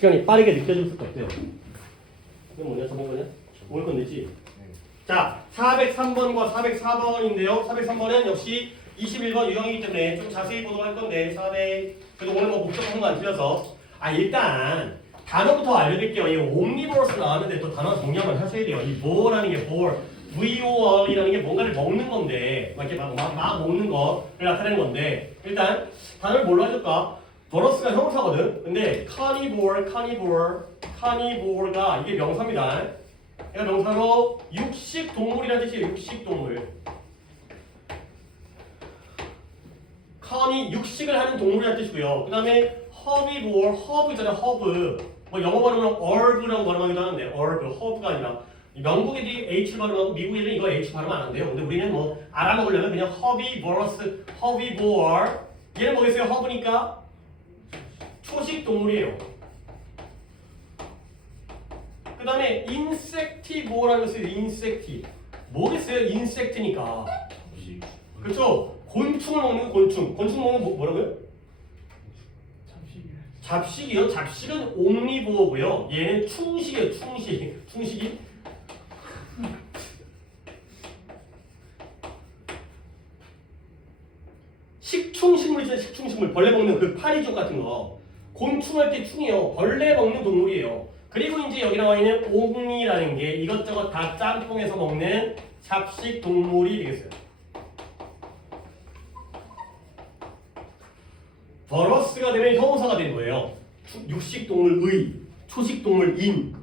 시간이 빠르게 느껴질 수가 없어요. 이건 뭐냐? 저번 거냐? 올 건 되지? 자, 403번과 404번인데요. 403번은 역시 21번 유형이기 때문에 좀 자세히 보도록 할 건데 400 그래도 오늘 뭐 목적한 거 안 틀려서 일단 단어부터 알려드릴게요. 이 옴니버러스 나왔는데 또 단어 정리한번 하셔야 돼요. 이 뭐라는 게 뭘 VOR이라는 게 뭔가를 먹는 건데 막 이렇게 막 먹는 거를 나타내는 건데 일단 단어를 뭘로 해줄까? 버러스가 형용사거든. 근데 carnivore가 이게 명사입니다. 얘가 명사로 육식 동물이라는 뜻이에요. 육식 동물. 육식을 하는 동물이라는 뜻이고요. 그 다음에 herbivore, herb 있잖아요. herb. 뭐 영어 발음은 herb라고 발음하기도 하는데 herb, herb가 아니라 영국 애들이 H 발음하고 미국 애들은 이거 H 발음 안 한대요. 근데 우리는 뭐 알아먹으려면 그냥 herbivore. 얘는 뭐겠어요? herb니까 초식 동물이에요. 그 다음에 insectivore라는 것이 insect. 뭐겠어요? insect니까. 그렇죠? 곤충을 먹는 곤충. 곤충 먹는 뭐라고요? 잡식이요? 잡식은 옴니보어고요. 얘는 충식이에요. 충식이? 식충식물 있잖아요. 식충식물. 벌레 먹는 그 파리족 같은 거. 곤충할 때 충이에요. 벌레 먹는 동물이에요. 그리고 이제 여기 나와 있는 옴니라는 게 이것저것 다 짬뽕해서 먹는 잡식 동물이 되겠어요. 버러스가 되면 형용사가 되는 거예요. 육식동물의, 초식동물인.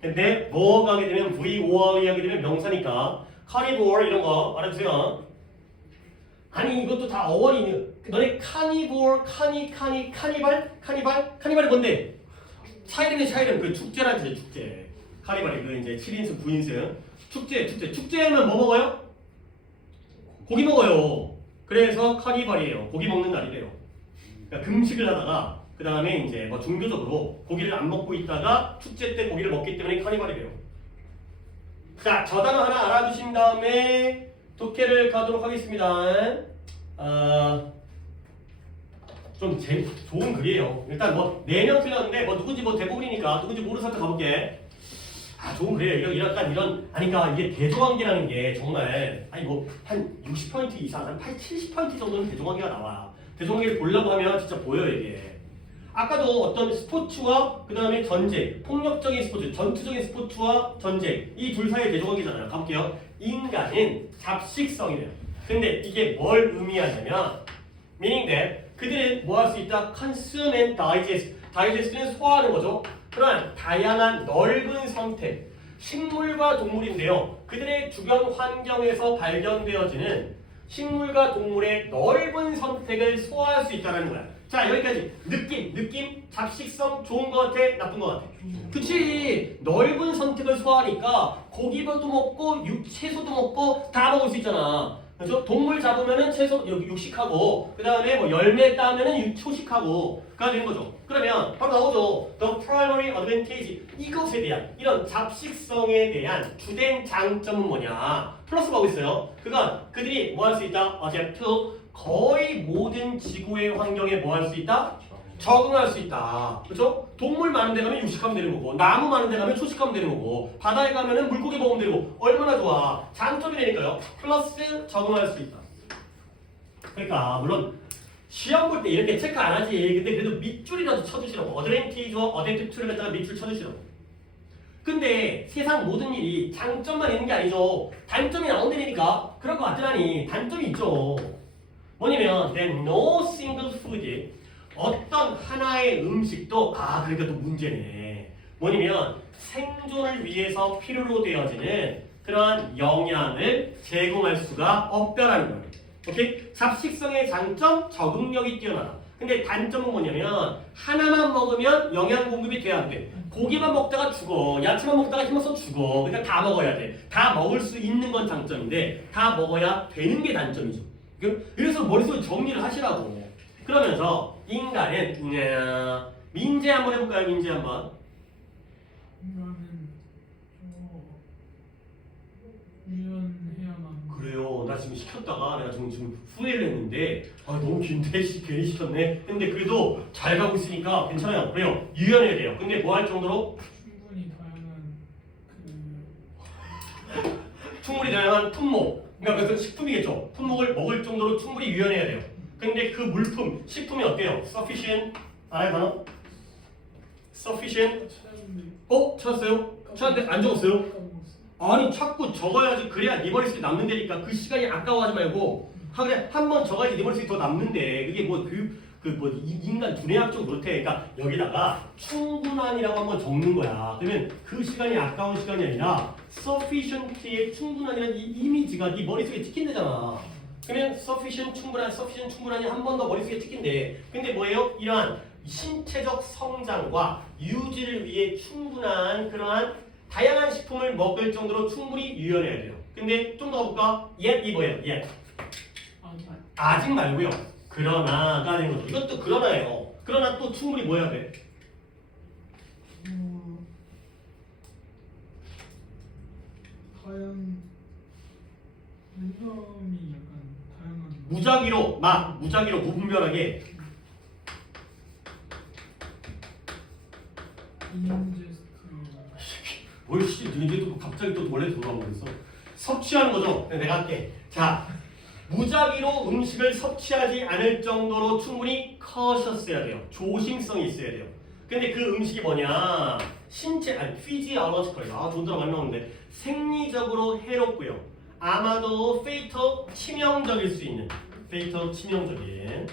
근데 뭐가 하게 되면 VOR이 하게 되면 명사니까 carnivore 이런 거 알아주세요. 아니 이것도 다 어원이네. 너네 carnivore, 카니발이 뭔데? 차이름 그 축제라지 축제. 카니발이 그 이제 7인승 9인승 축제하면 뭐 먹어요? 고기 먹어요. 그래서 카니발이에요. 고기 먹는 날이래요. 그러니까 금식을 하다가 그 다음에 이제 뭐 종교적으로 고기를 안 먹고 있다가 축제 때 고기를 먹기 때문에 카니발이래요. 자, 저 단어 하나 알아두신 다음에 독해를 가도록 하겠습니다. 좀 좋은 글이에요. 일단 뭐 4명 틀렸는데 뭐 누군지 뭐 대부분이니까 누군지 모르는 사람 가볼게. 좋은 글이에요. 이런 그러니까 이게 대조관계라는 게 정말 뭐 한 60% 이상, 한 70% 정도는 대조관계가 나와. 대조관계를 보려고 하면 진짜 보여요 이게. 아까도 어떤 스포츠와 그 다음에 전쟁, 폭력적인 스포츠, 전투적인 스포츠와 전쟁 이 둘 사이의 대조관계잖아요. 가볼게요. 인간은 잡식성이래요. 근데 이게 뭘 의미하냐면 meaning that 그들은 뭐 할 수 있다? consume and digest. digest는 소화하는 거죠. 그러나 다양한 넓은 선택, 식물과 동물인데요. 그들의 주변 환경에서 발견되어지는 식물과 동물의 넓은 선택을 소화할 수 있다는 거야. 자, 여기까지 느낌, 잡식성 좋은 거 같아, 나쁜 거 같아. 그치? 넓은 선택을 소화하니까 고기도 먹고 채소도 먹고 다 먹을 수 있잖아. 그래서 동물 잡으면은 채소 육식하고 그 다음에 뭐 열매 따면은 초식하고.가 되는 거죠. 그러면 바로 나오죠. The primary advantage 이것에 대한 이런 잡식성에 대한 주된 장점은 뭐냐? 플러스가 하고 있어요. 그건 그들이 뭐 할 수 있다? adapt 거의 모든 지구의 환경에 뭐 할 수 있다? 적응할 수 있다. 그렇죠? 동물 많은 데 가면 육식하면 되는 거고 나무 많은 데 가면 초식하면 되는 거고 바다에 가면은 물고기 먹으면 되는 거고 얼마나 좋아. 장점이 되니까요. 플러스 적응할 수 있다. 그러니까 물론 시험 볼 때 이렇게 체크 안 하지. 근데 그래도 밑줄이라도 쳐주시라고. 어드밴티지와 어댑티브를 갖다가 밑줄 쳐주시라고. 근데 세상 모든 일이 장점만 있는 게 아니죠. 단점이 나온다니까. 그럴 것 같더라니. 단점이 있죠. 뭐냐면 then no single food 어떤 하나의 음식도 그러니까 또 문제네. 뭐냐면 생존을 위해서 필요로 되어지는 그러한 영양을 제공할 수가 없다라는 거예요. 오케이? 잡식성의 장점 적응력이 뛰어나다. 근데 단점은 뭐냐면 하나만 먹으면 영양 공급이 돼야 안 돼. 고기만 먹다가 죽어. 야채만 먹다가 힘없어 죽어. 그러니까 다 먹어야 돼. 다 먹을 수 있는 건 장점인데 다 먹어야 되는 게 단점이죠. 그래서 머릿속에 정리를 하시라고. 그러면서 인간은 민재 한번 해볼까요? 민재 한번. 인간은 유연해야만. 그래요. 나 지금 시켰다가 내가 지금 후회를 했는데 너무 긴데 괜히 시켰네. 근데 그래도 잘 가고 있으니까 괜찮아요. 그래요. 유연해야 돼요. 근데 뭐 할 정도로? 충분히 다양한 품목. 그러니까 그래서 식품이겠죠. 품목을 먹을 정도로 충분히 유연해야 돼요. 근데 그 물품, 식품이 어때요? sufficient. 알아요, 단어? sufficient. 찾았어요? 찾았는데 안 적었어요? 아니 자꾸 적어야지. 그래야 네 머릿속에 남는다니까. 그 시간이 아까워하지 말고 그래 한 번 적어야지 네 머릿속에 더 남는데. 그게 뭐 인간 두뇌학적으로 그렇대. 그러니까 여기다가 충분한이라고 한번 적는 거야. 그러면 그 시간이 아까운 시간이 아니라 sufficient의 충분한이라는 이 이미지가 네 머릿속에 찍힌대잖아. 그러면 sufficient 충분한이 한 번 더 머릿속에 찍힌대. 근데 뭐예요? 이러한 신체적 성장과 유지를 위해 충분한 그러한 다양한 식품을 먹을 정도로 충분히 유연해야 돼요. 근데 좀 더 가볼까? yet 이 뭐예요? yet. 아직 말고요. 그러나가 되는 거죠. 이것도 그러나예요. 그러나 또 충분히 뭐 해야 돼? 다양한 랜덤이 약간 다양한 무작위로 무분별하게 인제스트 뭘씨 이제 또 갑자기 또 원래 돌아오고 있어. 섭취하는 거죠. 내가 할게. 자, 무작위로 음식을 섭취하지 않을 정도로 충분히 커셨어야 돼요. 조심성이 있어야 돼요. 근데 그 음식이 뭐냐? physiological. 좋은 단어 많이 나오는데 생리적으로 해롭고요. 아마도 fatal 치명적일 수 있는 fatal 치명적인.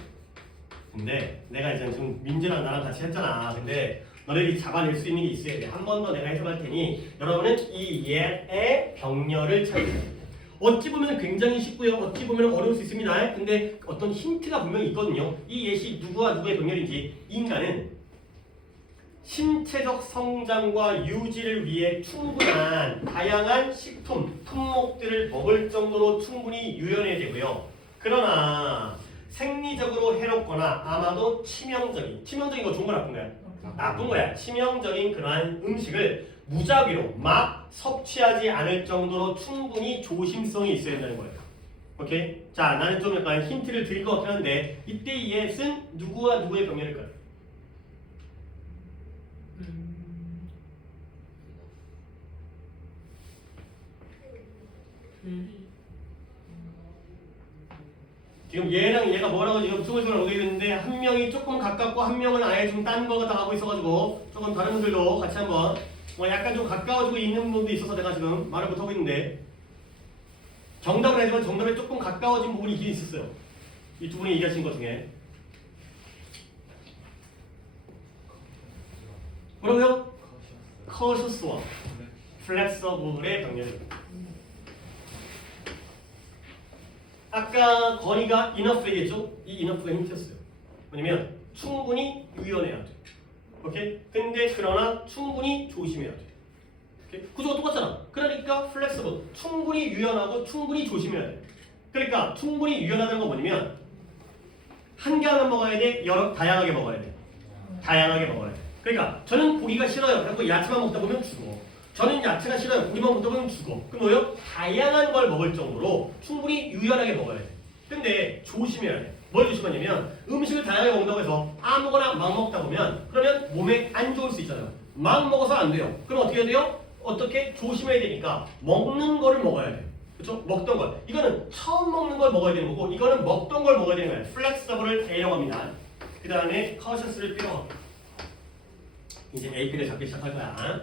근데 내가 이제 지금 민지랑 나랑 같이 했잖아. 근데 너네들이 잡아낼 수 있는 게 있어야 돼. 한 번 더 내가 해석할 테니 여러분은 이 yet의 병렬을 찾으세요. 어찌 보면 굉장히 쉽고요. 어찌 보면 어려울 수 있습니다. 근데 어떤 힌트가 분명히 있거든요. 이 yet이 누구와 누구의 병렬인지. 인간은 신체적 성장과 유지를 위해 충분한 다양한 식품, 품목들을 먹을 정도로 충분히 유연해야 되고요. 그러나 생리적으로 해롭거나 아마도 치명적인 거 좋은 거 나쁜 거야? 나쁜 거야. 치명적인 그러한 음식을 무작위로 막 섭취하지 않을 정도로 충분히 조심성이 있어야 된다는 거예요. 오케이? 자, 나는 좀 약간 힌트를 드릴 것 같긴 한데 이때 이 yet은 누구와 누구의 병렬일까요? 지금 얘랑 얘가 뭐라고 지금 스물스물 오게 있는데 한 명이 조금 가깝고 한 명은 아예 좀 딴 거가 다 하고 있어가지고 조금 다른 분들도 같이 한번 약간 좀 가까워지고 있는 부분도 있어서 내가 지금 말을 못하고 있는데 정답은 아니지만 정답에 조금 가까워진 부분이 있긴 있었어요. 이 두 분이 얘기하신 것 중에 뭐라고요? cautious와 flexible의 병렬. 아까 건이가 enough 얘기했죠? 이 enough가 힌트였어요. 뭐냐면 충분히 유연해야 돼. 오케이? 근데 그러나 충분히 조심해야 돼. 오케이? 구조가 똑같잖아. 그러니까 flexible, 충분히 유연하고 충분히 조심해야 돼. 그러니까 충분히 유연하다는 건 뭐냐면 한 개만 먹어야 돼? 여러 다양하게 먹어야 돼. 다양하게 먹어야 돼. 그러니까 저는 고기가 싫어요. 그래서 야채만 먹다 보면 죽어. 저는 야채가 싫어요. 고기만 먹다 보면 죽어. 그럼 뭐예요? 다양한 걸 먹을 정도로 충분히 유연하게 먹어야 돼. 근데 조심해야 돼. 뭘 조심하냐면 음식을 다양하게 먹는다고 해서 아무거나 막 먹다 보면 그러면 몸에 안 좋을 수 있잖아요. 막 먹어서 안 돼요. 그럼 어떻게 해야 돼요? 어떻게 조심해야 되니까 먹는 거를 먹어야 돼. 그렇죠? 먹던 걸. 이거는 처음 먹는 걸 먹어야 되는 거고 이거는 먹던 걸 먹어야 되는 거예요. 플렉서블을 A라고 합니다. 그 다음에 커셔스를 B라고. 이제 AP를 잡기 시작할 거야.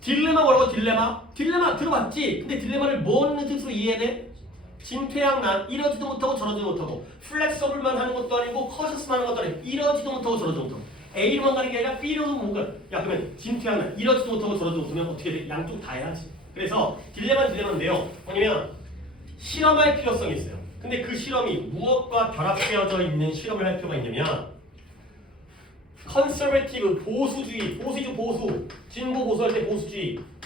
딜레마 뭐라고? 딜레마 들어봤지? 근데 딜레마를 뭔 뜻으로 이해해야 돼? 진퇴양난, 이러지도 못하고 저러지도 못하고 플렉서블만 하는 것도 아니고 커셔스만 하는 것도 아니고 이러지도 못하고 저러지도 못하고 A로만 가는 게 아니라 B로도 뭔가 야 그러면 진퇴양난, 이러지도 못하고 저러지도 못하면 어떻게 돼? 양쪽 다 해야지. 그래서 딜레마인데요. 뭐냐면 실험할 필요성이 있어요. 근데 그 실험이 무엇과 결합되어져 있는 실험을 할 필요가 있냐면 컨서베티브 보수주의, 보수, 진보 보수할 때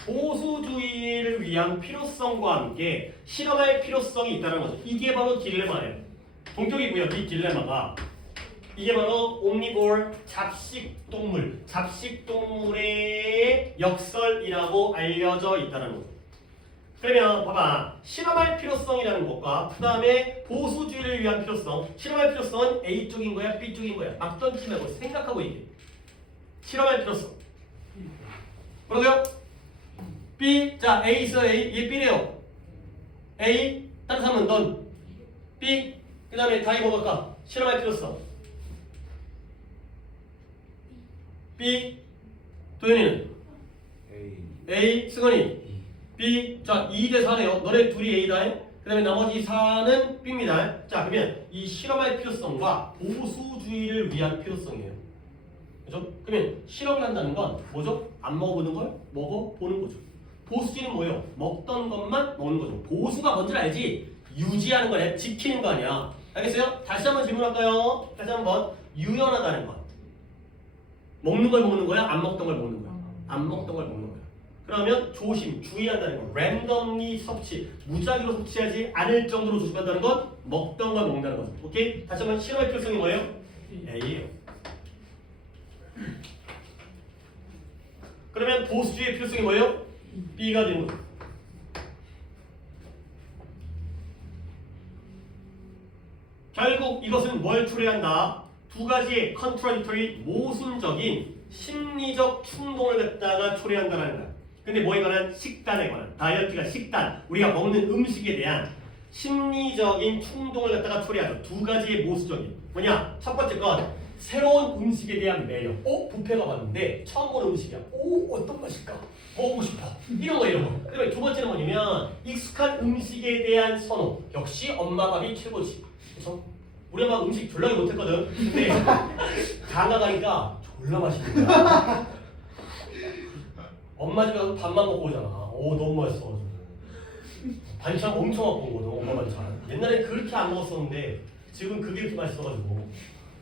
보수주의를 위한 필요성과 함께 실험할 필요성이 있다는 거죠. 이게 바로 딜레마예요. 동격이고요. 이 딜레마가 이게 바로 옴니보어 잡식동물의 역설이라고 알려져 있다는 거죠. 그러면 봐봐. 실험할 필요성이라는 것과 그 다음에 보수주의를 위한 필요성. 실험할 필요성은 A 쪽인 거야, B 쪽인 거야. 막 던지지 말고 생각하고 얘기해. 실험할 필요성. 뭐라고요? B. 자, A 있어, A. 얘 B래요. A. 다른 사람은 넌. B. 그 다음에 다이 뭐 갈까? 실험할 필요성. B. 도현이는? A. 승원이. B. 자, 2대 4네요. 너네 둘이 A다. 그 다음에 나머지 4는 B입니다. 자, 그러면 이 실험할 필요성과 보수주의를 위한 필요성이에요. 그죠? 그러면 실험을 한다는 건 뭐죠? 안 먹어보는 걸 먹어보는 거죠. 보수주의는 뭐예요? 먹던 것만 먹는 거죠. 보수가 뭔지 알지? 유지하는 거네. 지키는 거 아니야. 알겠어요? 다시 한번 질문할까요? 다시 한번. 유연하다는 것. 먹는 걸 먹는 거야? 안 먹던 걸 먹는 거야? 안 먹던 걸 먹는 거야. 그러면 조심, 주의한다는 거. 랜덤리 섭취, 무작위로 섭취하지 않을 정도로 조심한다는 건 먹던 걸 먹는다는 거죠. 오케이? 다시 한번 실험할 필요성이 뭐예요? A예요. 그러면 보수주의의 필요성이 뭐예요? B가 되는 거죠. 결국 이것은 뭘 초래한다? 두 가지의 컨트라디터리 모순적인 심리적 충동을 갖다가 초래한다는 거야. 근데 뭐에 관한? 식단에 관한. 다이어트가 식단, 우리가 먹는 음식에 대한 심리적인 충동을 갖다가 초래하죠. 두 가지의 모순적인. 뭐냐? 첫 번째 건 새로운 음식에 대한 매력. 뷔페 가봤는데 처음 보는 음식이야. 어떤 맛일까? 먹고 싶어. 이런 거. 그다음에 두 번째는 뭐냐면 익숙한 음식에 대한 선호. 역시 엄마 밥이 최고지. 그래서 우리 엄마 음식 졸라 못했거든. 근데 장가 가니까 졸라 맛있는 거야. 엄마 집에 가서 밥만 먹고 오잖아. 너무 맛있어. 반찬 엄청 갖고 오거든. 엄마 반찬. 옛날에 그렇게 안 먹었었는데 지금 그게 이렇게 맛있어가지고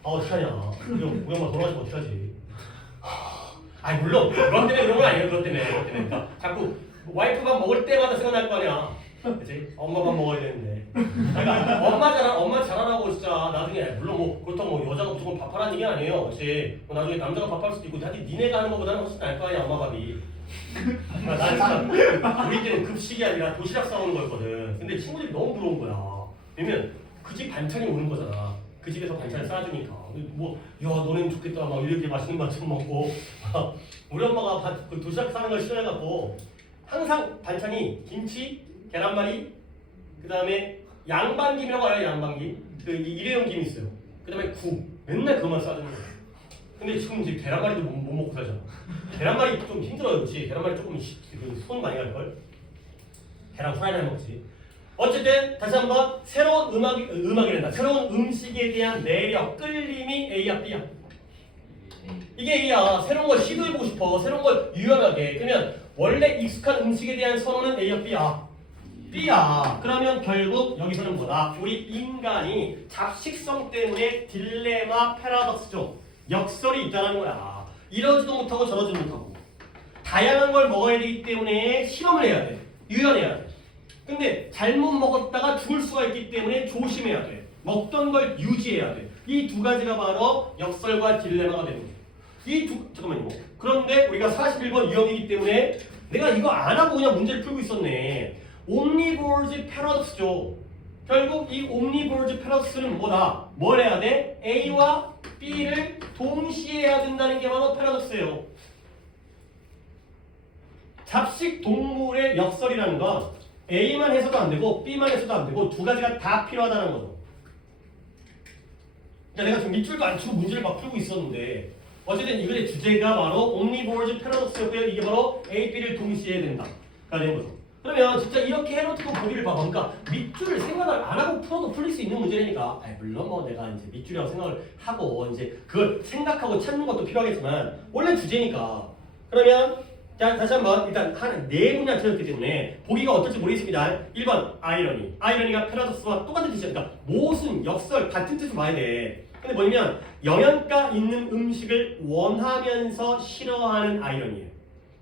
어떡하냐. 우리 엄마 돌아가시면 어떡하지. 아니 물론 그것 때문에 그런 건 아니에요. 그것 때문에. 그러니까 자꾸 와이프가 먹을 때마다 생각날 거 아니야. 그치? 엄마만 먹어야 되는데. 그러니까 엄마 자랑하고 진짜 나중에 물론 뭐 그렇다고 뭐 여자가 무조건 밥하라는 얘기 아니에요. 그치? 뭐 나중에 남자가 밥할 수도 있고 하여튼 니네가 하는 것보다는 훨씬 나을 거 아니야 엄마 밥이. 그러니까 난 진짜 우리 때는 급식이 아니라 도시락 싸오는 거였거든. 근데 친구들이 너무 부러운 거야. 왜냐면 그 집 반찬이 오는 거잖아. 그 집에서 반찬을 싸주니까 야 너네는 좋겠다 막 이렇게 맛있는 반찬 먹고 우리 엄마가 그 도시락 싸는 걸 싫어해갖고 항상 반찬이 김치, 계란말이, 그 다음에 양반김이라고 알아요? 양반김. 그 일회용 김 있어요. 그 다음에 국. 맨날 그것만 싸주는 거야. 근데 지금 이제 계란말이도 못 먹고 살잖아. 계란말이 좀 힘들어요, 그렇지? 계란말이 조금 손 많이 갈걸? 계란 후라이나 해 먹지. 어쨌든 다시 한번 새로운 음악이란다. 새로운 음식에 대한 매력, 끌림이 A야, B야. 이게 A야. 새로운 걸 시도해보고 싶어. 새로운 걸 유연하게. 그러면 원래 익숙한 음식에 대한 선호는 A야, B야. B야. 그러면 결국 여기서는 뭐다? 우리 인간이 잡식성 때문에 딜레마, 패러독스죠. 역설이 있다는 거야. 이러지도 못하고 저러지도 못하고. 다양한 걸 먹어야 되기 때문에 실험을 해야 돼. 유연해야 돼. 근데 잘못 먹었다가 죽을 수가 있기 때문에 조심해야 돼. 먹던 걸 유지해야 돼. 이 두 가지가 바로 역설과 딜레마가 되는 거예요. 잠깐만요. 그런데 우리가 41번 유형이기 때문에 내가 이거 안 하고 그냥 문제를 풀고 있었네. 옴니버즈 패러독스죠. 결국 이 옴니버즈 패러독스는 뭐다? 뭘 해야 돼? A와 B를 동시에 해야 된다는 게 바로 패러독스예요. 잡식 동물의 역설이라는 건 A만 해서도 안 되고 B만 해서도 안 되고 두 가지가 다 필요하다는 거죠. 그러니까 내가 지금 밑줄도 안 치고 문제를 막 풀고 있었는데 어쨌든 이 글의 주제가 바로 옴니버즈 패러독스였고요. 이게 바로 A, B를 동시에 해야 된다가 되는 거죠. 그러면 진짜 이렇게 해놓고 보기를 봐봐. 그러니까 밑줄을 생각을 안 하고 풀어도 풀릴 수 있는 문제라니까. 물론 뭐 내가 이제 밑줄이라고 생각을 하고 이제 그걸 생각하고 찾는 것도 필요하겠지만 원래 주제니까. 그러면 자 다시 한번 일단 한 네 문장 틀렸기 때문에 보기가 어떨지 모르겠습니다. 1번 아이러니. 아이러니가 패러독스와 똑같은 뜻이야. 그러니까 모순, 역설 같은 뜻을 봐야 돼. 근데 뭐냐면 영양가 있는 음식을 원하면서 싫어하는 아이러니예요.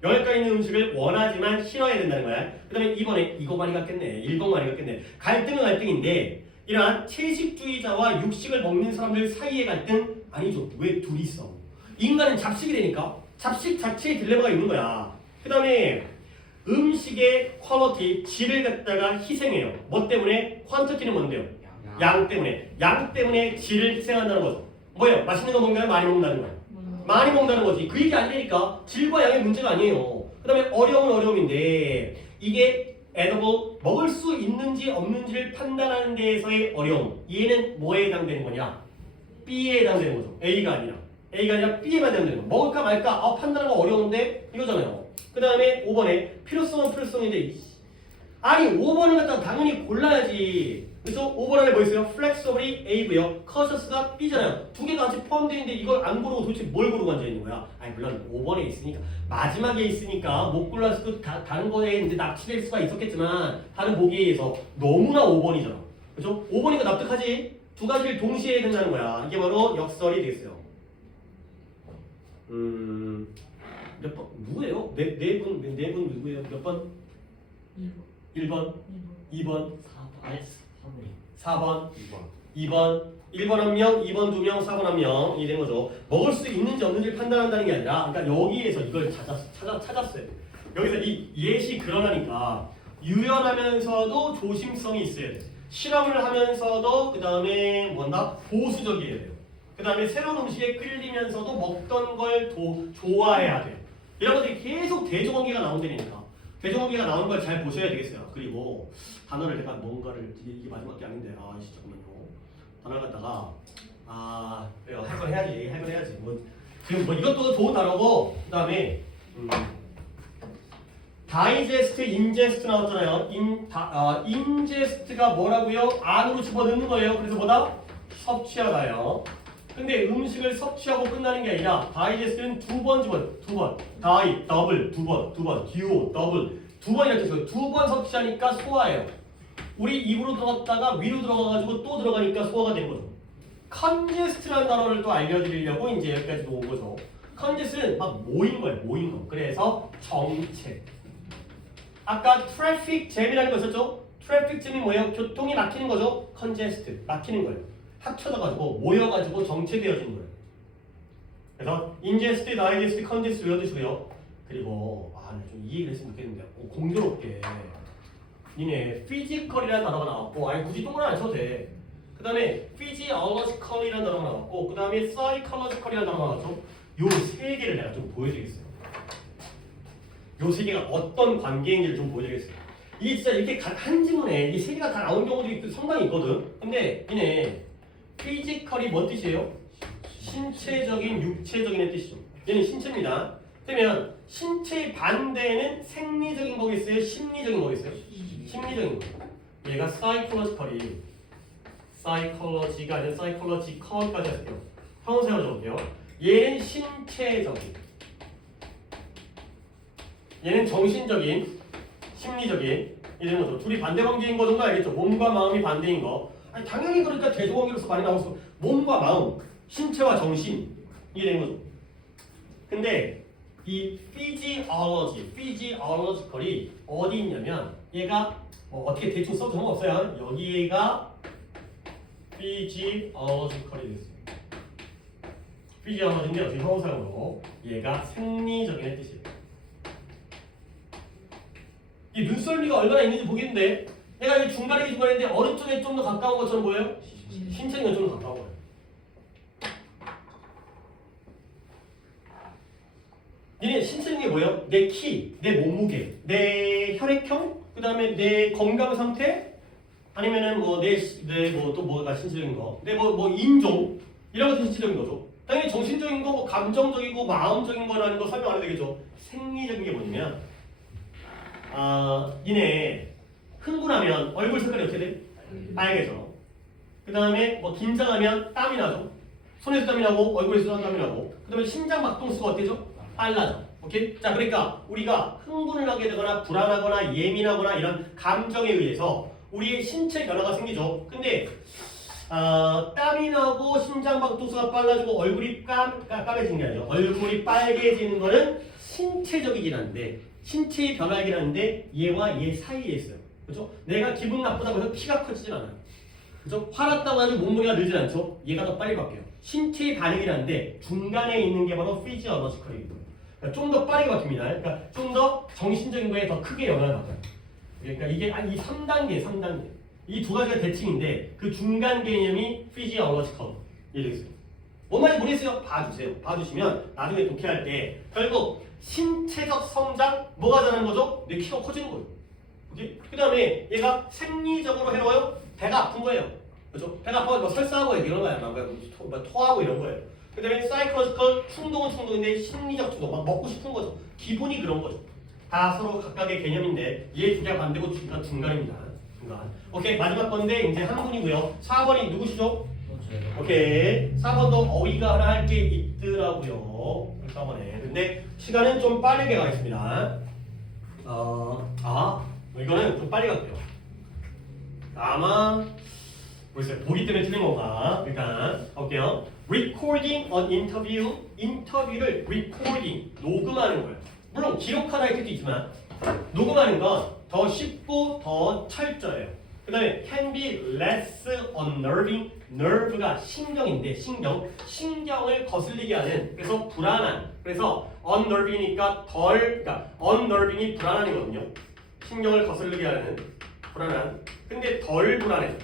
영양가 있는 음식을 원하지만 싫어해야 된다는 거야. 그 다음에 2번에 이거 많이 같겠네. 1번 많이 같겠네. 갈등은 갈등인데 이러한 채식주의자와 육식을 먹는 사람들 사이의 갈등 아니죠. 왜 둘이 있어? 인간은 잡식이 되니까 잡식 자체에 딜레마가 있는 거야. 그 다음에 음식의 퀄리티, 질을 갖다가 희생해요. 뭐 때문에? 퀀티티는 뭔데요? 양 때문에. 양 때문에 질을 희생한다는 거죠. 뭐예요? 맛있는 거 먹나요? 많이 먹는다는 거예요. 많이 먹는다는 거지. 그 얘기 아니니까 질과 양의 문제가 아니에요. 그 다음에 어려움은 어려움인데 이게 edible, 먹을 수 있는지 없는지를 판단하는 데에서의 어려움. 얘는 뭐에 해당되는 거냐? B에 해당되는 거죠. A가 아니라 B에만 해당되는 거. 먹을까 말까? 판단하는 거 어려운데 이거잖아요. 그 다음에 5번에 필요성은 필요성인데 아니 5번을 갖다가 당연히 골라야지. 그렇죠? 5번 안에 뭐 있어요? flexibly A고요. cautious가 B잖아요. 두 개가 같이 포함되어 있는데 이걸 안 고르고 도대체 뭘 고르고 앉아 있는 거야? 아니 물론 5번에 있으니까 마지막에 있으니까 못 골랐을 때 다른 거에 이제 납치될 수가 있었겠지만 다른 보기에 의해서 너무나 5번이잖아. 그렇죠? 5번이니까 납득하지? 두 가지를 동시에 해야 된다는 거야. 이게 바로 역설이 되겠어요. 몇 번? 누구예요? 네 분 누구예요? 몇 번? 1번, 2번, 4번, 2번, 1번 한 명, 2번 2명, 4번 한 명. 이 된 거죠. 먹을 수 있는지 없는지를 판단한다는 게 아니라, 그러니까 여기에서 이걸 찾았어요. 여기서 이 예시 그러나니까 유연하면서도 조심성이 있어야 돼. 실험을 하면서도 그 다음에 뭔가 보수적이어야 돼요. 그 다음에 새로운 음식에 끌리면서도 먹던 걸 좋아해야 돼요. 이런 것들이 계속 대조관계가 나온다니까. 대조관계가 나오는 걸 잘 보셔야 되겠어요. 그리고 단어를 내가 뭔가를 이게 마지막이 아닌데 잠깐만요. 단어를 갖다가 그래요. 할 건 해야지. 뭐 지금 뭐 이것도 좋은 단어고 그다음에 다이제스트, 인제스트 나왔잖아요. 인제스트가 뭐라고요? 안으로 집어넣는 거예요. 그래서 뭐다? 섭취하다요. 근데 음식을 섭취하고 끝나는 게 아니라 다이제스트는 두 번 다이, 더블, 두 번, 듀오, 더블 두 번 이렇게 해서 두 번 섭취하니까 소화예요. 우리 입으로 들어갔다가 위로 들어가가지고 또 들어가니까 소화가 된 거죠. 컨제스트라는 단어를 또 알려드리려고 이제 여기까지 온 거죠. 컨제스트는 막 모인 거. 그래서 정체. 아까 트래픽 잼이라는 거 있었죠? 트래픽 잼이 뭐예요? 교통이 막히는 거죠? 컨제스트, 막히는 거예요. 합쳐져가지고 모여가지고 정체되어진 거예요. 그래서 인제스트, 다이제스트, 컨제스트 외워두시고요. 그리고 좀 이 얘기를 했으면 좋겠는데 공교롭게 니네 피지컬이라는 단어가 나왔고 굳이 동그라미 안 쳐도 돼. 그 다음에 피지올로지컬이라는 단어가 나왔고 그 다음에 사이콜로지컬이라는 단어가 나왔죠. 요 세 개를 내가 좀 보여드리겠어요. 요 세 개가 어떤 관계인지를 좀 보여드리겠어요. 이게 진짜 이렇게 한 지문에 이 세 개가 다 나온 경우도 상당히 있거든. 근데 니네 피지컬이 뭔 뜻이에요? 신체적인, 육체적인 뜻이죠. 얘는 신체입니다. 그러면 신체의 반대는 생리적인 거겠어요? 심리적인 거겠어요? 심리적인 거. 얘가 사이콜로지컬이 사이콜로지가 아니라 사이콜로지컬까지 할게요. 형용사로 적을게요. 얘는 신체적인, 얘는 정신적인, 심리적인 이런 거죠. 둘이 반대 관계인 거 정도 알겠죠? 몸과 마음이 반대인 거. 당연히 그러니까 대조관계로서 많이 나왔어. 몸과 마음, 신체와 정신이 되는 거죠. 근데 이 피지올로지컬이 어디 있냐면 얘가 어떻게 대충 써도 상관없어요. 여기가 피지올로지컬이 됐습니다. 피지올로지인데 어떻게 형용사용으로 얘가 생리적인 뜻이에요. 이 눈썰미가 얼마나 있는지 보겠는데 내가 이 중간인데 어느 쪽에 좀 더 가까운 것처럼 보여요? 신체가 좀 더 가까운 거예요. 니네 신체적인 게 뭐예요? 내 키, 내 몸무게, 내 혈액형, 그 다음에 내 건강 상태, 아니면은 또 뭐가 신체적인 거, 내 인종 이런 것도 신체적인 거죠. 당연히 정신적인 거, 감정적이고 마음적인 거라는 거 설명 안 해도 되겠죠. 생리적인 게 뭐냐면 니네 흥분하면 얼굴 색깔이 어떻게 돼? 빨개져. 그 다음에 긴장하면 땀이 나죠. 손에서 땀이 나고 얼굴에서 땀이 나고. 그 다음에 심장 박동수가 어때죠? 빨라져. 오케이? 자, 그러니까 우리가 흥분을 하게 되거나 불안하거나 예민하거나 이런 감정에 의해서 우리의 신체 변화가 생기죠. 근데 땀이 나고 심장 박동수가 빨라지고 얼굴이 까매지는 게 아니죠. 얼굴이 빨개지는 거는 신체적이긴 한데 신체의 변화이긴 한데 얘와 얘 사이에 있어요. 그렇죠? 내가 기분 나쁘다고 해서 키가 커지진 않아요. 그렇죠? 화났다고 해서 몸무게가 늘진 않죠? 얘가 더 빨리 바뀌어요. 신체의 반응이라는데 중간에 있는 게 바로 피지올로지컬이거든요. 그러니까 좀 더 빠르게 바뀝니다. 그러니까 좀 더 정신적인 거에 더 크게 영향을 받아요. 그러니까 이게 이 3단계. 이 두 가지가 대칭인데 그 중간 개념이 physiological 이해되겠어요? 뭔 말인지 모르겠어요? 봐주세요. 봐주시면 나중에 독해할 때 결국 신체적 성장 뭐가 자라는 거죠? 내 키가 커지는 거예요. 오케이? 그 다음에 얘가 생리적으로 해로워요? 배가 아픈 거예요. 그죠? 배가 아파서 뭐 설사하고 이런 거야. 뭐 토하고 이런 거예요. 그 다음에 사이클로지컬 충동은 충동인데 심리적 충동 막 먹고 싶은 거죠. 기본이 그런 거죠. 다 서로 각각의 개념인데 얘 두 개가 반대고 중간입니다. 중간. 오케이 마지막 건데 이제 한 분이고요. 4번이 누구시죠? 오케이 4번도 어휘가 하나 할 게 있더라고요. 4번에. 근데 시간은 좀 빠르게 가겠습니다. 이거는 좀 빨리 갈게요. 아마 모르겠어요. 보기 때문에 틀린 건가? 일단 볼게요. Recording an interview. 인터뷰를 recording, 녹음하는 거예요. 물론 기록하다 할 때도 있지만 녹음하는 건 더 쉽고 더 철저해요. 그 다음에 can be less unnerving. nerve가 신경인데 신경을 거슬리게 하는 그래서 불안한 그래서 unnerving이니까 그러니까 unnerving이 불안한이거든요. 신경을 거슬리게 하는 불안한 근데 덜 불안해요.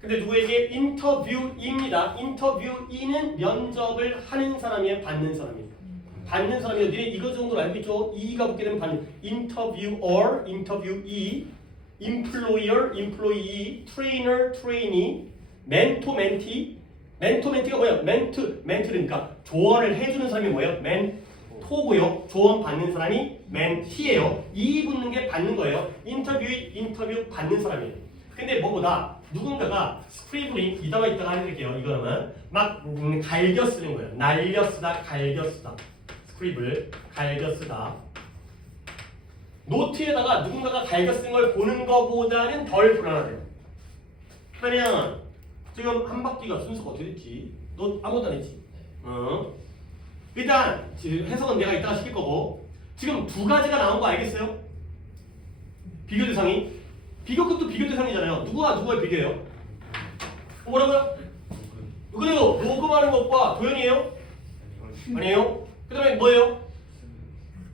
근데 누구에게 인터뷰입니다. 인터뷰이는 면접을 하는 사람이에요, 받는 사람이에요. 받는 사람이에요. 니네 이거 정도로 알고 있죠? 이가 붙게 되면 받는 인터뷰어, 인터뷰이, employer, employee, trainer, trainee, 멘토, 멘티. 멘토, 멘티가 뭐예요? 멘트니까 조언을 해주는 사람이 뭐예요? 멘토고요. 조언 받는 사람이 멘티예요. 이 붙는 게 받는 거예요. 인터뷰 받는 사람이에요. 근데 뭐보다 누군가가 스크리블링 이 단어 이따가 해드릴게요. 이거는 막 갈겨 쓰는 거예요. 날려 쓰다, 갈겨 쓰다. 스크리블, 갈겨 쓰다. 노트에다가 누군가가 갈겨 쓴 걸 보는 것보다는 덜 불안하대요. 그러면 지금 한 바퀴가 순서가 어떻게 됐지? 너 아무것도 안 했지? 일단 해석은 내가 이따가 시킬 거고 지금 두 가지가 나온 거 알겠어요? 비교 대상이 비교급도 비교 대상이잖아요. 누구와 누구의 비교예요? 뭐라고요? 그래요. 녹음하는 것과 도형이에요? 아니에요? 그 다음에 뭐예요?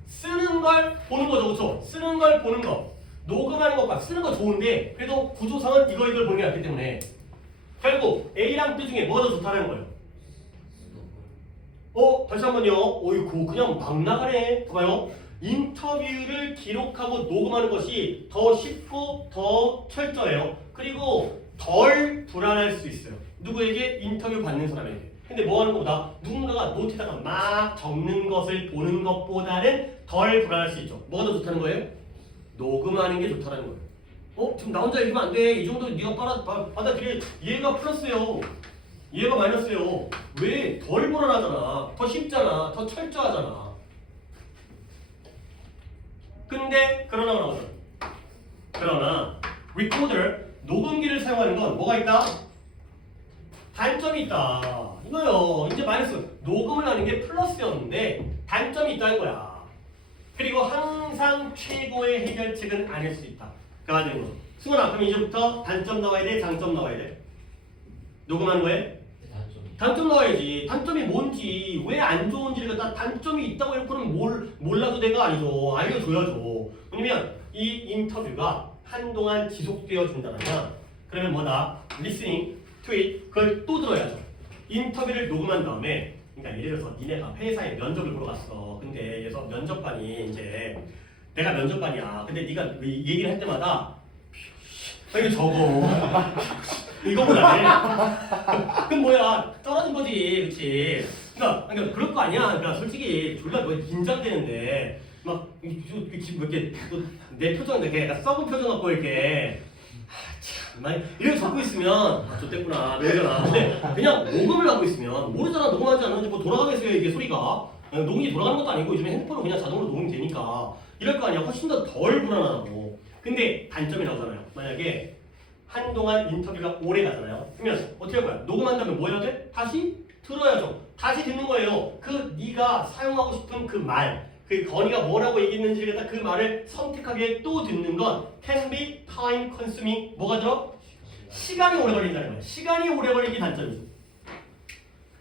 쓰는 걸 보는 거죠. 그렇죠? 쓰는 걸 보는 거. 녹음하는 것과 쓰는 거 좋은데 그래도 구조상은 이걸 보는 게 낫기 때문에 결국 A랑 B 중에 뭐가 더 좋다는 거예요? 다시 한번요. 어이구 그냥 막 나가네. 봐봐요. 인터뷰를 기록하고 녹음하는 것이 더 쉽고 더 철저해요. 그리고 덜 불안할 수 있어요. 누구에게? 인터뷰 받는 사람에게. 근데 뭐 하는 것보다 누군가가 노트에다가 막 적는 것을 보는 것보다는 덜 불안할 수 있죠. 뭐가 더 좋다는 거예요? 녹음하는 게 좋다는 거예요. 지금 나 혼자 읽으면 안 돼. 이 정도 네가 받아들여. 얘가 플러스예요. 얘가 마이너스예요. 왜? 덜 불안하잖아. 더 쉽잖아. 더 철저하잖아. 근데 그러나 recorder 녹음기를 사용하는 건 뭐가 있다? 단점이 있다. 이거요. 이제 마이너스 녹음을 하는 게 플러스였는데 단점이 있다는 거야. 그리고 항상 최고의 해결책은 아닐 수 있다. 그 과정으로. 승원아 그럼 이제부터 단점 나와야 돼? 장점 나와야 돼? 녹음하는 거에? 단점 나와야지. 단점이 뭔지 왜 안 좋은지를 갖다 단점이 있다고 해놓고는 몰라도 돼가 아니죠. 알려줘야죠. 왜냐면 이 인터뷰가 한동안 지속되어 준다면 그러면 뭐다? listening to it 그걸 또 들어야죠. 인터뷰를 녹음한 다음에 그러니까 예를 들어서 니네가 회사에 면접을 보러 갔어. 근데 그래서 면접관이 이제 내가 면접관이야. 근데 네가 얘기를 할 때마다 이거 적어. 이거보다 해. 그럼 뭐야? 떨어진 거지, 그렇지? 그러니까 그럴 거 아니야. 그러니까 솔직히 졸라 뭐 긴장되는데 막 이렇게 내 표정 이렇게 약간 썩은 표정 갖고 이렇게 참 이렇게 적고 있으면 좋댔구나 이러잖아. 근데 그냥 녹음을 하고 있으면 모르잖아. 녹음하지 않는지 뭐 돌아가겠어요 이게 소리가. 녹음이 돌아가는 것도 아니고 요즘에 핸드폰은 그냥 자동으로 녹음이 되니까 이럴 거 아니야. 훨씬 더 덜 불안하다고. 근데 단점이 나오잖아요. 만약에 한동안 인터뷰가 오래 가잖아요. 그러면 어떻게 할 거야? 녹음한 다음에 뭐 해야 돼? 다시 들어야죠. 다시 듣는 거예요. 네가 사용하고 싶은 그 말, 그 건의가 뭐라고 얘기했는지를 갖다 그 말을 선택하게 또 듣는 건 can be time consuming. 뭐가 들어? 시간이 오래 걸린다는 거야. 시간이 오래 걸리기 단점이죠.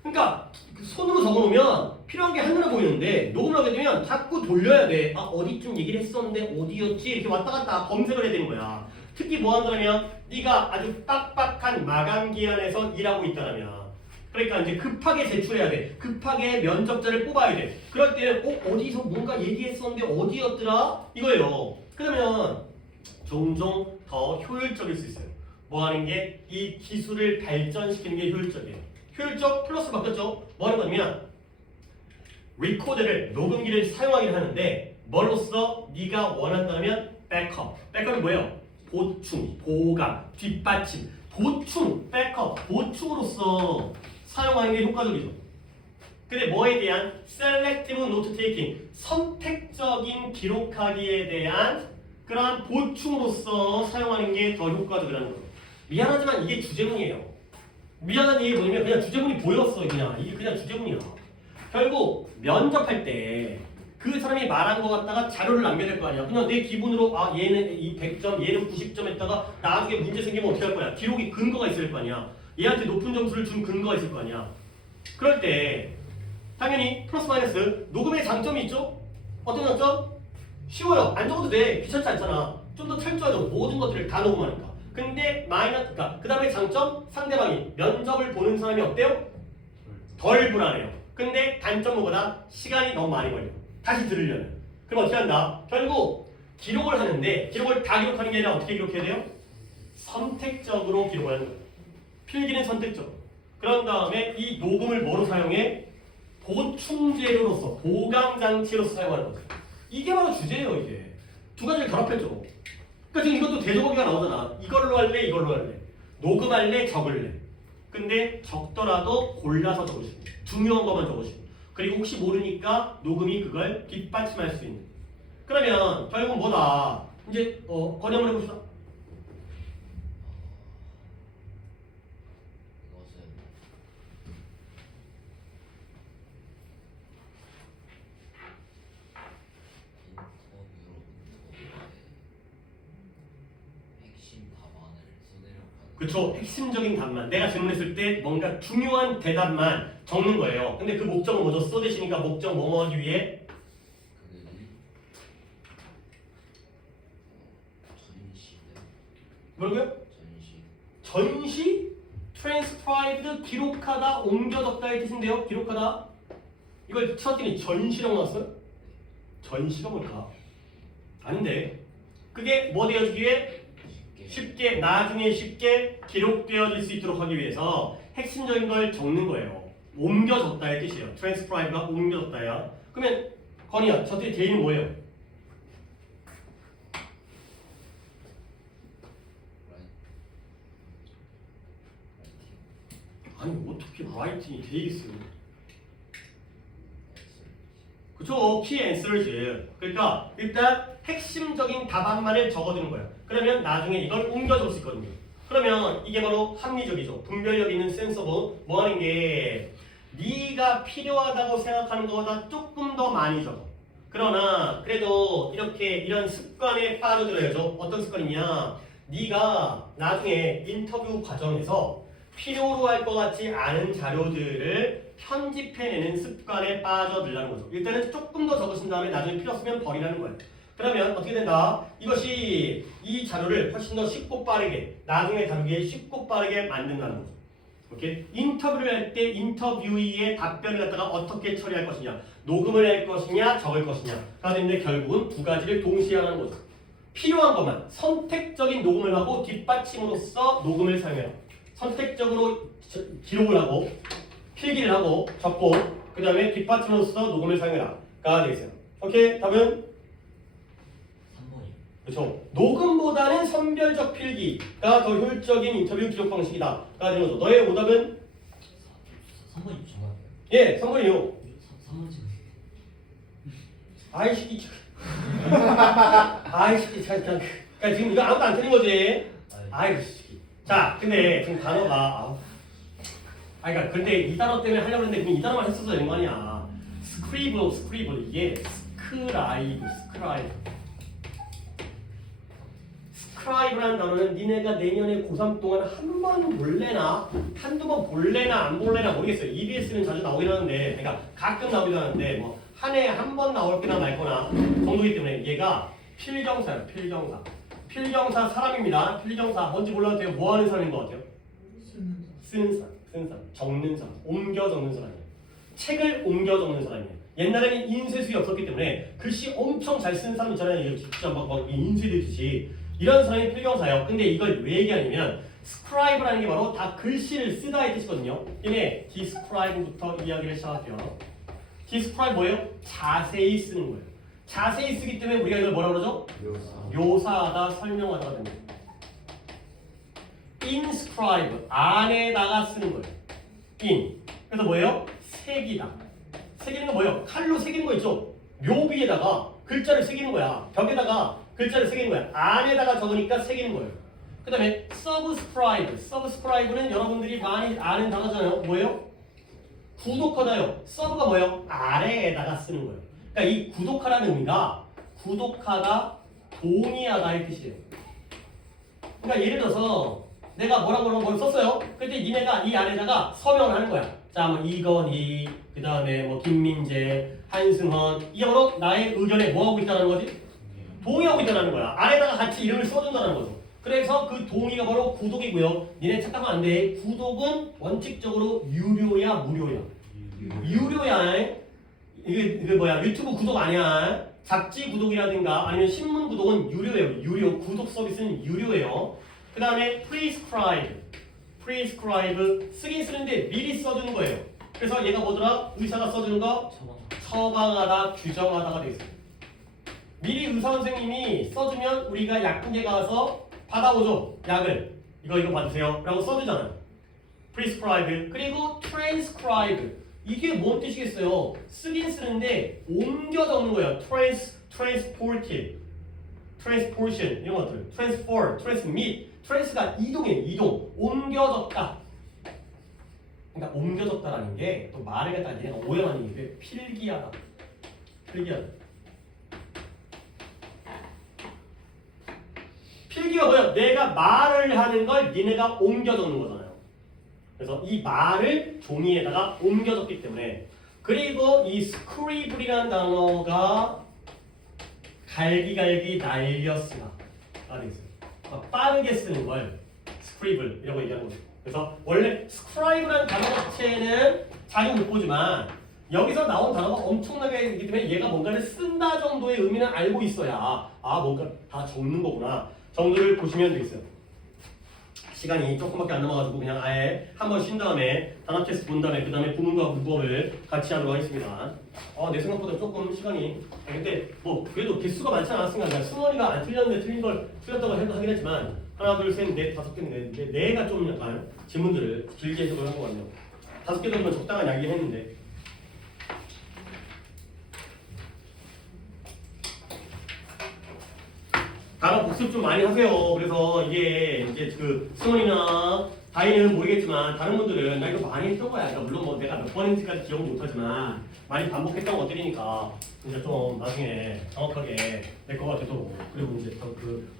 그러니까 손으로 적어놓으면 필요한 게 한눈에 보이는데 녹음을 하게 되면 자꾸 돌려야 돼. 아 어디쯤 얘기를 했었는데 어디였지? 이렇게 왔다 갔다 검색을 해야 되는 거야. 특히 뭐 한다면 네가 아주 빡빡한 마감 기한에서 일하고 있다면 그러니까 이제 급하게 제출해야 돼. 급하게 면접자를 뽑아야 돼. 그럴 때는 어디서 뭔가 얘기했었는데 어디였더라? 이거예요. 그러면 종종 더 효율적일 수 있어요. 뭐 하는 게 이 기술을 발전시키는 게 효율적이에요. 효율적 플러스 바뀌었죠? 뭐 하는 거냐면 리코더를 녹음기를 사용하긴 하는데 뭘로써 네가 원한다면 백업. 백업이 뭐예요? 보충, 보강, 뒷받침, 보충, 백업, 보충으로서 사용하는 게 효과적이죠. 근데 뭐에 대한 selective note taking, 선택적인 기록하기에 대한 그러한 보충으로서 사용하는 게 더 효과적이라는 거예요. 미안하지만 이게 주제문이에요. 미안한 얘기 뭐냐면 그냥 주제문이 보였어요. 그냥 이게 그냥 주제문이야. 결국 면접할 때 그 사람이 말한 거 갖다가 자료를 남겨야 될 거 아니야. 그냥 내 기분으로 아 얘는 이 100점 얘는 90점 했다가 나중에 문제 생기면 어떻게 할 거야. 기록이 근거가 있을 거 아니야. 얘한테 높은 점수를 준 근거가 있을 거 아니야. 그럴 때 당연히 플러스 마이너스 녹음의 장점이 있죠. 어떤 장점? 쉬워요. 안 적어도 돼. 귀찮지 않잖아. 좀 더 철저하죠. 모든 것들을 다 녹음하니까. 근데 마이너스 그러니까 그 다음에 장점 상대방이 면접을 보는 사람이 어때요? 덜 불안해요. 근데 단점 뭐보다 시간이 너무 많이 걸려. 다시 들으려면. 그럼 어떻게 한다? 결국 기록을 하는데 기록을 다 기록하는 게 아니라 어떻게 기록해야 돼요? 선택적으로 기록을 하는 거예요. 필기는 선택적. 그런 다음에 이 녹음을 뭐로 사용해? 보충 재료로서 보강 장치로서 사용하는 거죠. 이게 바로 주제예요. 이게 두 가지를 결합했죠. 그러니까 지금 이것도 대조거기가 나오잖아. 이걸로 할래, 이걸로 할래. 녹음할래, 적을래. 근데 적더라도 골라서 적으시고 중요한 것만 적으시고 그리고 혹시 모르니까 녹음이 그걸 뒷받침할 수 있는. 그러면 결국 뭐다? 이제 건의 한번 해봅시다. 그쵸? 핵심적인 답만 내가 질문했을 때 뭔가 중요한 대답만 적는 거예요. 근데 그 목적은 뭐죠? 써대시니까 목적 뭐뭐 하기 위해? 뭐라고요? 전시? transcribed 기록하다, 옮겨 적다의 뜻인데요. 기록하다. 이걸 찾았더니 전시라고 나왔어요? 전시가 뭘까? 아닌데. 그게 뭐 되어주기 위해? 쉽게 나중에 쉽게 기록되어질 수 있도록 하기 위해서 핵심적인 걸 적는 거예요. 옮겨 적다의 뜻이에요. transcribe가 옮겨 적다야. 그러면 건이야, 저들이 대의는 뭐예요? 아니 어떻게 writing이 되겠어요? 그쵸? key answers. 그러니까 일단 핵심적인 답안만을 적어두는 거예요. 그러면 나중에 이걸 옮겨 적을 수 있거든요. 그러면 이게 바로 합리적이죠. 분별력 있는 센서브 뭐 하는 게 네가 필요하다고 생각하는 것보다 조금 더 많이 적어. 그러나 그래도 이렇게 이런 습관에 빠져들어야죠. 어떤 습관이냐? 네가 나중에 인터뷰 과정에서 필요로 할 것 같지 않은 자료들을 편집해내는 습관에 빠져들라는 거죠. 일단은 조금 더 적으신 다음에 나중에 필요 없으면 버리라는 거예요. 그러면 어떻게 된다? 이것이 이 자료를 훨씬 더 쉽고 빠르게 나중에 다루기에 쉽고 빠르게 만든다는 거죠. 오케이? 인터뷰를 할 때 인터뷰이의 답변을 갖다가 어떻게 처리할 것이냐, 녹음을 할 것이냐, 적을 것이냐가 되는데 결국은 두 가지를 동시에 하는 거죠. 필요한 것만 선택적인 녹음을 하고 뒷받침으로써 녹음을 사용해요. 선택적으로 기록을 하고 필기를 하고 적고 그 다음에 뒷받침으로써 녹음을 사용해라가 되겠어요. 오케이? 답은? 3번이요. 그렇죠. 녹음보다는 선별적 필기가 더 효율적인 인터뷰 기록 방식이다가 되는 거죠. 너의 오답은? 3번이 정답이에요? 예, 3번이요. 3번 지금 아이씨 아이씨 참 그러니까 지금 이거 아무도 안 틀린 거지. 아이씨. 자, 근데 지금 단어가 그러니까 근데 이 단어 때문에 하려고 했는데 그럼 이 단어만 했어도 되는 거 아니야. 스크리블 이게 스크라이브 scribe라는 단어는 니네가 내년에 고3 동안 한 번 볼래나 한두 번 볼래나 안 볼래나 모르겠어요. EBS는 자주 나오긴 하는데 그러니까 가끔 나오긴 하는데 뭐 한 해에 한 번 나올 거나 말 거나 정도이기 때문에 얘가 필경사예요. 필경사. 필경사 사람입니다. 필경사 뭔지 몰라도 돼요. 뭐 하는 사람인 것 같아요? 쓰는 사람, 적는 사람, 옮겨 적는 사람이에요. 책을 옮겨 적는 사람이에요. 옛날에는 인쇄술이 없었기 때문에 글씨 엄청 잘 쓰는 사람 있잖아요. 이거 진짜 막 인쇄되듯이 이런 사람이 필경사예요. 근데 이걸 왜 얘기하냐면 scribe라는 게 바로 다 글씨를 쓰다의 뜻이거든요. 얘네 describe부터 이야기를 시작할게요. describe 뭐예요? 자세히 쓰는 거예요. 자세히 쓰기 때문에 우리가 이걸 뭐라 그러죠? 묘사하다, 설명하다가 됩니다. inscribe 안에다가 쓰는 거예요. in 그래서 뭐예요? 새기다. 새기는 거 뭐예요? 칼로 새기는 거 있죠? 묘비에다가 글자를 새기는 거야. 벽에다가 글자를 새기는 거야. 안에다가 적으니까 새기는 거예요. 그 다음에 subscribe. subscribe는 여러분들이 많이 아는 단어잖아요. 뭐예요? 구독하다요. sub가 뭐예요? 아래에다가 쓰는 거예요. 그러니까 이 구독하라는 의미가 구독하다, 동의하다의 뜻이에요. 그러니까 예를 들어서 내가 뭐라고 썼어요. 그때 니네가 이 안에다가 서명을 하는 거야. 자, 뭐 이건희, 그 다음에 뭐 김민재, 한승헌 이게 바로 나의 의견에 뭐 하고 있다는 거지? 동의하고 있다는 거야. 안에다가 같이 이름을 써준다는 거죠. 그래서 그 동의가 바로 구독이고요. 니네 착각하면 안 돼. 구독은 원칙적으로 유료야, 무료야? 유료야. 이게 뭐야? 유튜브 구독 아니야. 잡지 구독이라든가 아니면 신문 구독은 유료예요. 유료. 구독 서비스는 유료예요. 그 다음에 prescribe. prescribe 쓰긴 쓰는데 미리 써주는 거예요. 그래서 얘가 뭐더라? 의사가 써주는 거? 처방하다, 규정하다가 돼 있어요. 미리 의사 선생님이 써주면 우리가 약국에 가서 받아오죠. 약을. 이거 받으세요. 라고 써주잖아요. prescribe. 그리고 transcribe. 이게 뭔 뜻이겠어요? 쓰긴 쓰는데 옮겨 적는 거예요. transported. transportation 이런 것들. transfer, transmit. trans가 이동이에요. 이동. 옮겨 적다. 그러니까 옮겨 적다라는 게 또 말을 갖다가 내가 오해하는 게 필기하다. 필기하다. 필기가 뭐야? 내가 말을 하는 걸 니네가 옮겨 적는 거잖아요. 그래서 이 말을 종이에다가 옮겨 적기 때문에 그리고 이 scribble이라는 단어가 갈기갈기 날려쓰다 되겠어요. 빠르게 쓰는 걸 scribble이라고 얘기하는 거죠. 그래서 원래 scribe라는 단어 자체는 잘 못 보지만 여기서 나온 단어가 엄청나게 있기 때문에 얘가 뭔가를 쓴다 정도의 의미는 알고 있어야 뭔가 다 적는 거구나 정도를 보시면 되겠어요. 시간이 조금밖에 안 남아가지고 그냥 아예 한번 쉰 다음에 단합 테스트 본 다음에 그 다음에 부문과 문법을 같이 하도록 하겠습니다. 내 생각보다 조금 시간이 근데 뭐 그래도 개수가 많지 않았으니까 승원이가 안 틀렸는데 틀린 걸 틀렸다고 하긴 했지만 하나 둘 셋 넷 다섯 개인데 네가 좀 약간 질문들을 길게 해석을 한 것 같네요. 다섯 개 정도면 적당한 이야기 했는데 단어 복습 좀 많이 하세요. 그래서 이게 이제 그 승원이나 다이는 모르겠지만 다른 분들은 나 이거 많이 했던 거야. 그러니까 물론 뭐 내가 몇 번인지까지 기억은 못하지만 많이 반복했던 것들이니까 이제 좀 나중에 정확하게 낼 거가 되도록 그리고 이제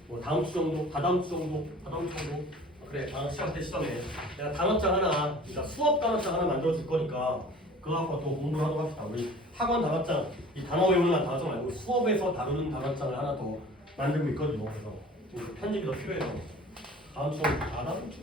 뭐 다음 주 정도, 다다음 주 정도 그래 다음 시간 때 시점에 내가 단어장 하나, 그러니까 수업 단어장 하나 만들어 줄 거니까 그거 갖고 또 공부를 하도록 합시다. 우리 학원 단어장 이 단어 외우는 단어장 말고 수업에서 다루는 단어장을 하나 더 만들고 있거든요. 그래서 편집이 더 필요해서 다음 주 다다음 주